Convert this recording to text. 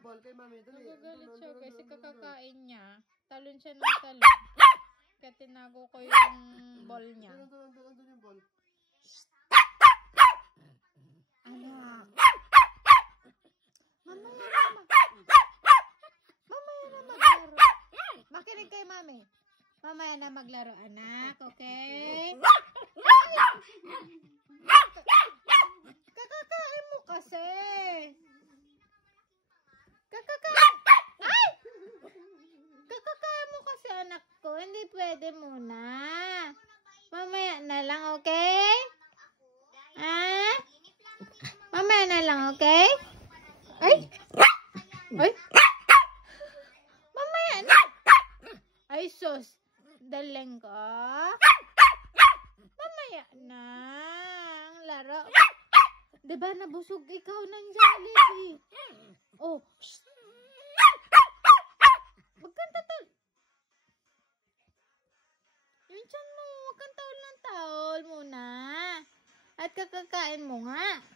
yung ball kay mami. Dali. Nagagalit siya kasi kakakain niya. Talon siya ng talon. Kaya tinago ko yung ball niya. Doon yung ball. Anak. Mamaya na maglaro. Makinig kay mami. Mamaya na maglaro, anak. Okay? Kakakain mo kasi. Kakakain mo kasi, anak ko. Hindi pwede muna. Mamaya na lang, okay? Ah? Mamaya na lang, okay? Ay! Ay! Mamaya na! Ay, sus! Daling ko. Mamaya na. Ang laro. Diba nabusog ikaw ng Jollibee? Oh, shh! Wag kang tatol. Yung tiyan mo, wag kang taol ng taol muna. At kakakain mo nga.